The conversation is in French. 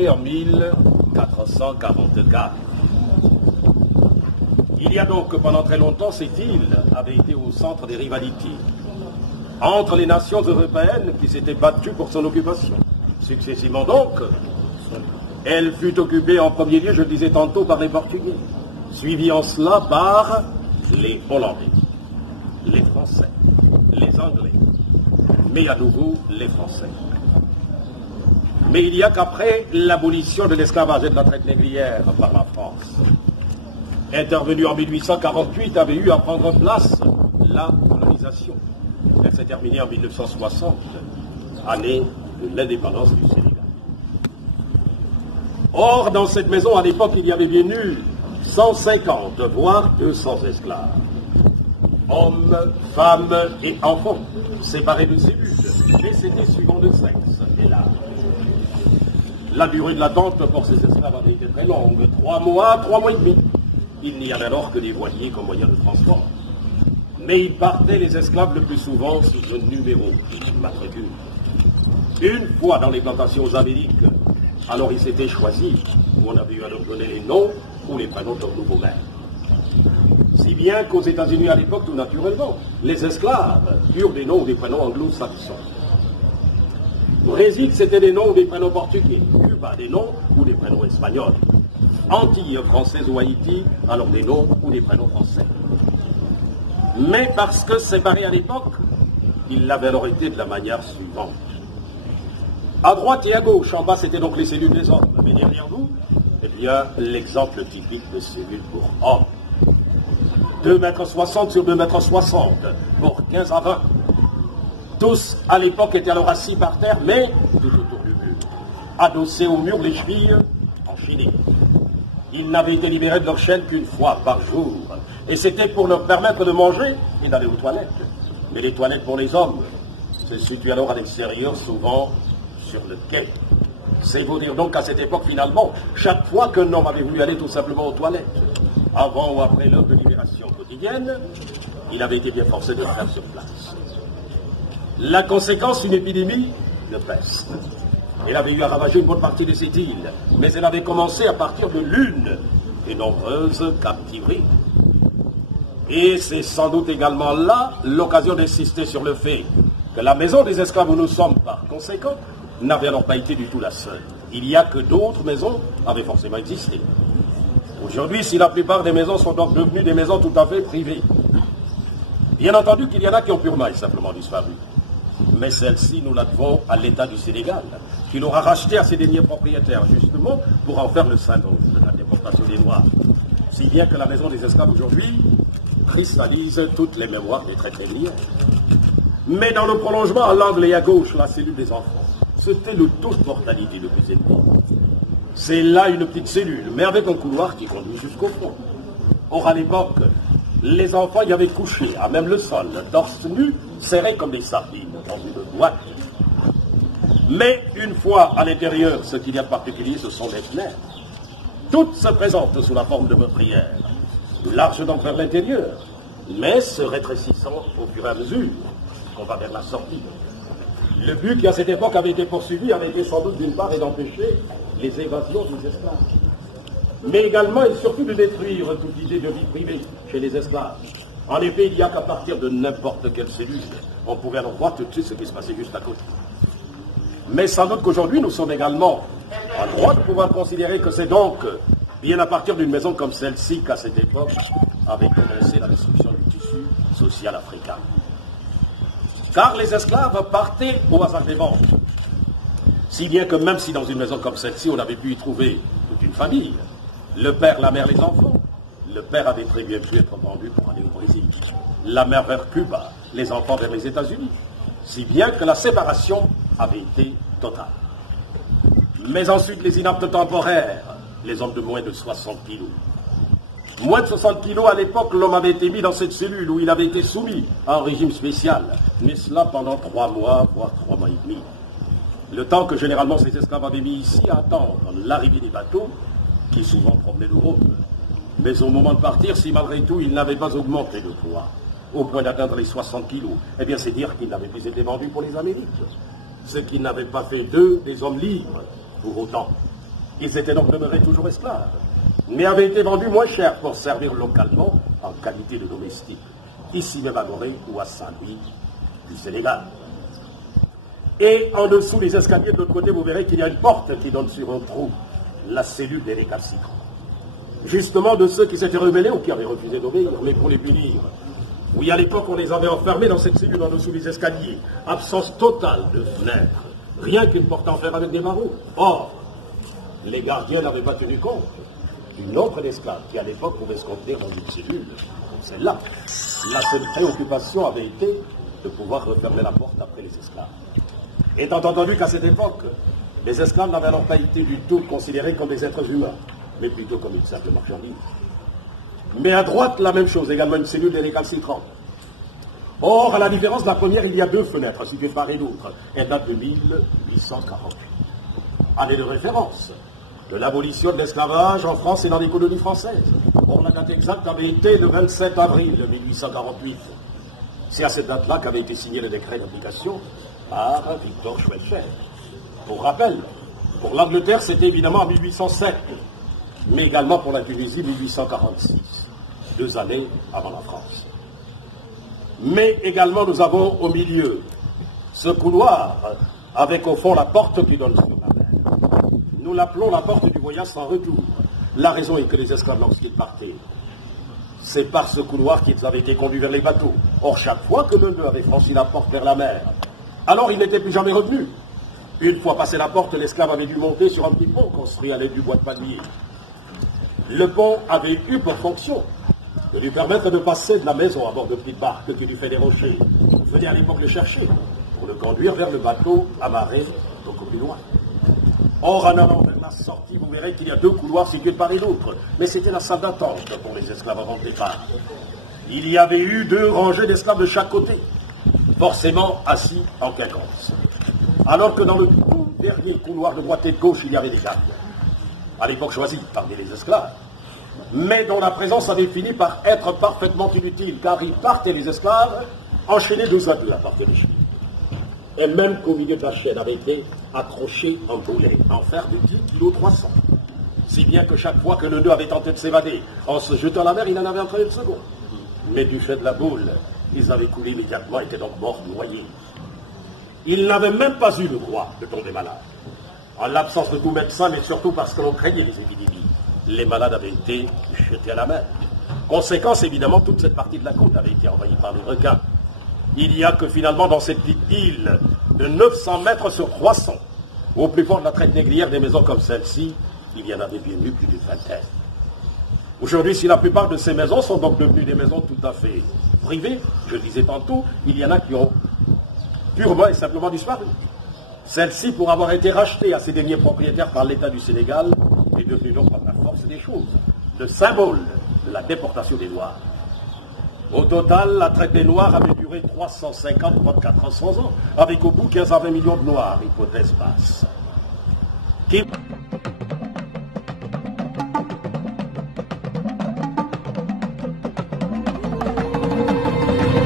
libéré en 1444. Il y a donc pendant très longtemps, cette île avait été au centre des rivalités entre les nations européennes qui s'étaient battues pour son occupation. Successivement donc, elle fut occupée en premier lieu, je le disais tantôt, par les Portugais, suivie en cela par les Hollandais, les Français, les Anglais, mais à nouveau les Français. Mais il y a qu'après l'abolition de l'esclavage et de la traite négrière par la France, intervenue en 1848, avait eu à prendre place la colonisation. Elle s'est terminée en 1960, année de l'indépendance du Sénégal. Or, dans cette maison, à l'époque, il y avait bien eu 150, voire 200 esclaves. Hommes, femmes et enfants, séparés de cellules, mais c'était suivant le sexe et l'âge. La durée de l'attente pour ces esclaves avait été très longue, 3 mois et demi. Il n'y avait alors que des voiliers comme moyen de transport. Mais ils partaient, les esclaves, le plus souvent sous un numéro, une matricule. Une fois dans les plantations américaines, alors ils s'étaient choisis, où on avait eu à leur donner les noms ou les prénoms de leurs nouveaux maîtres. Si bien qu'aux États-Unis à l'époque, tout naturellement, les esclaves eurent des noms ou des prénoms anglo-saxons. Brésil, c'était des noms ou des prénoms portugais. Cuba, des noms ou des prénoms espagnols. Antilles françaises ou Haïti, alors des noms ou des prénoms français. Mais parce que séparés à l'époque, ils l'avaient alors été de la manière suivante. À droite et à gauche, en bas, c'était donc les cellules des hommes. Mais derrière vous, eh bien, l'exemple typique de cellules pour hommes. 2,60 m sur 2,60 m, pour 15 à 20. Tous, à l'époque, étaient alors assis par terre, mais tout autour du mur. Adossés au mur, les chevilles enchaînées. Ils n'avaient été libérés de leur chaîne qu'une fois par jour. Et c'était pour leur permettre de manger et d'aller aux toilettes. Mais les toilettes pour les hommes se situaient alors à l'extérieur, souvent sur le quai. C'est vous dire donc qu'à cette époque, finalement, chaque fois qu'un homme avait voulu aller tout simplement aux toilettes, avant ou après l'heure de libération quotidienne, il avait été bien forcé de le faire sur place. La conséquence, une épidémie de peste. Elle avait eu à ravager une bonne partie de cette île, mais elle avait commencé à partir de l'une des nombreuses captiveries. Et c'est sans doute également là l'occasion d'insister sur le fait que la maison des esclaves où nous sommes, par conséquent, n'avait alors pas été du tout la seule. Il y a que d'autres maisons avaient forcément existé. Aujourd'hui, si la plupart des maisons sont donc devenues des maisons tout à fait privées, bien entendu qu'il y en a qui ont purement et simplement disparu. Mais celle-ci, nous la devons à l'État du Sénégal, qui l'aura racheté à ses derniers propriétaires, justement, pour en faire le symbole de la déportation des Noirs. Si bien que la maison des esclaves aujourd'hui cristallise toutes les mémoires des traités d'hier. Mais dans le prolongement, à l'angle et à gauche, la cellule des enfants, c'était le taux de mortalité le plus élevé. C'est là une petite cellule, mais avec un couloir qui conduit jusqu'au fond. Or, à l'époque, les enfants y avaient couché, à même le sol, torse nu, serrés comme des sardines, dans une boîte. Mais, une fois à l'intérieur, ce qu'il y a de particulier, ce sont les fenêtres. Toutes se présentent sous la forme de meurtrières, larges donc vers l'intérieur, mais se rétrécissant au fur et à mesure qu'on va vers la sortie. Le but qui, à cette époque, avait été poursuivi avait été sans doute d'une part et d'empêcher les évasions des esclaves, mais également et surtout de détruire toute idée de vie privée chez les esclaves. En effet, il n'y a qu'à partir de n'importe quelle cellule, on pouvait alors voir tout de suite ce qui se passait juste à côté. Mais sans doute qu'aujourd'hui, nous sommes également en droit de pouvoir considérer que c'est donc bien à partir d'une maison comme celle-ci qu'à cette époque avait commencé la destruction du tissu social africain. Car les esclaves partaient au hasard des ventes. Si bien que même si dans une maison comme celle-ci, on avait pu y trouver toute une famille, le père, la mère, les enfants, le père avait très bien pu être vendu pour aller au Brésil, la mère vers Cuba, les enfants vers les États-Unis, si bien que la séparation avait été totale. Mais ensuite, les inaptes temporaires, les hommes de moins de 60 kilos. Moins de 60 kilos, à l'époque, l'homme avait été mis dans cette cellule où il avait été soumis à un régime spécial, mais cela pendant 3 mois, voire 3 mois et demi. Le temps que généralement ces esclaves avaient mis ici à attendre l'arrivée des bateaux, qui souvent promenaient l'Europe. Mais au moment de partir, si malgré tout ils n'avaient pas augmenté de poids, au point d'atteindre les 60 kilos, eh bien c'est dire qu'ils n'avaient plus été vendus pour les Amériques. Ce qui n'avait pas fait d'eux des hommes libres, pour autant. Ils étaient donc demeurés toujours esclaves, mais avaient été vendus moins cher pour servir localement en qualité de domestiques, ici même à Gorée ou à Saint-Louis du Sénégal. Et en dessous des escaliers de l'autre côté, vous verrez qu'il y a une porte qui donne sur un trou, la cellule des récalcitrants. Justement de ceux qui s'étaient rebellés ou qui avaient refusé d'obéir, mais pour les punir. Oui, à l'époque, on les avait enfermés dans cette cellule en dessous des escaliers. Absence totale de fenêtres. Rien qu'une porte en fer avec des barreaux. Or, les gardiens n'avaient pas tenu compte du nombre d'esclaves qui, à l'époque, pouvaient se contenir dans une cellule. Comme celle-là. La seule préoccupation avait été de pouvoir refermer la porte après les esclaves. Étant entendu qu'à cette époque, les esclaves n'avaient alors pas été du tout considérés comme des êtres humains, mais plutôt comme une simple marchandise. Mais à droite, la même chose, également une cellule des récalcitrants. Or, à la différence de la première, il y a deux fenêtres, situées par et d'autre. Elle date de 1848. Année de référence de l'abolition de l'esclavage en France et dans les colonies françaises. Or, la date exacte avait été le 27 avril 1848. C'est à cette date-là qu'avait été signé le décret d'application par Victor Schweitzer. Pour rappel, pour l'Angleterre, c'était évidemment en 1807, mais également pour la Tunisie, 1846, 2 années avant la France. Mais également, nous avons au milieu ce couloir avec au fond la porte qui donne sur la mer. Nous l'appelons la porte du voyage sans retour. La raison est que les esclaves, lorsqu'ils partaient, c'est par ce couloir qu'ils avaient été conduits vers les bateaux. Or, chaque fois que l'un d'eux avait franchi la porte vers la mer, alors il n'était plus jamais revenu. Une fois passé la porte, l'esclave avait dû monter sur un petit pont construit à l'aide du bois de palmier. Le pont avait eu pour fonction de lui permettre de passer de la maison à bord de petites barques qui lui fait des rochers. On venait à l'époque le chercher pour le conduire vers le bateau amarré beaucoup plus loin. Or, en allant vers la sortie, vous verrez qu'il y a 2 couloirs situés de part et d'autre. Mais c'était la salle d'attente pour les esclaves avant le départ. Il y avait eu 2 rangées d'esclaves de chaque côté, forcément assis en quinconce. Alors que dans le tout dernier couloir de droite et de gauche, il y avait des gardiens, à l'époque choisis parmi les esclaves, mais dont la présence avait fini par être parfaitement inutile, car ils partaient, les esclaves, enchaînés 2 à 2 à partir des cheveux. Et même qu'au milieu de la chaîne avait été accroché un boulet en fer de 10 kg 300. Si bien que chaque fois que le nœud avait tenté de s'évader, en se jetant à la mer, il en avait entraîné une seconde. Mais du fait de la boule, ils avaient coulé immédiatement, étaient donc morts noyés. Ils n'avaient même pas eu le droit de tomber malade. En l'absence de tout médecin, mais surtout parce que l'on craignait les épidémies, les malades avaient été jetés à la mer. Conséquence, évidemment, toute cette partie de la côte avait été envahie par les requins. Il n'y a que finalement dans cette petite île de 900 mètres sur 300, au plus fort de la traite négrière, des maisons comme celle-ci, il y en avait bien eu plus d'une vingtaine. Aujourd'hui, si la plupart de ces maisons sont donc devenues des maisons tout à fait privées, je le disais tantôt, il y en a qui ont purement et simplement disparu. Celle-ci, pour avoir été rachetée à ses derniers propriétaires par l'État du Sénégal, est devenue donc par la force des choses le symbole de la déportation des Noirs. Au total, la traite des Noirs avait duré 350, voire 400 ans, avec au bout 15 à 20 millions de Noirs, hypothèse basse.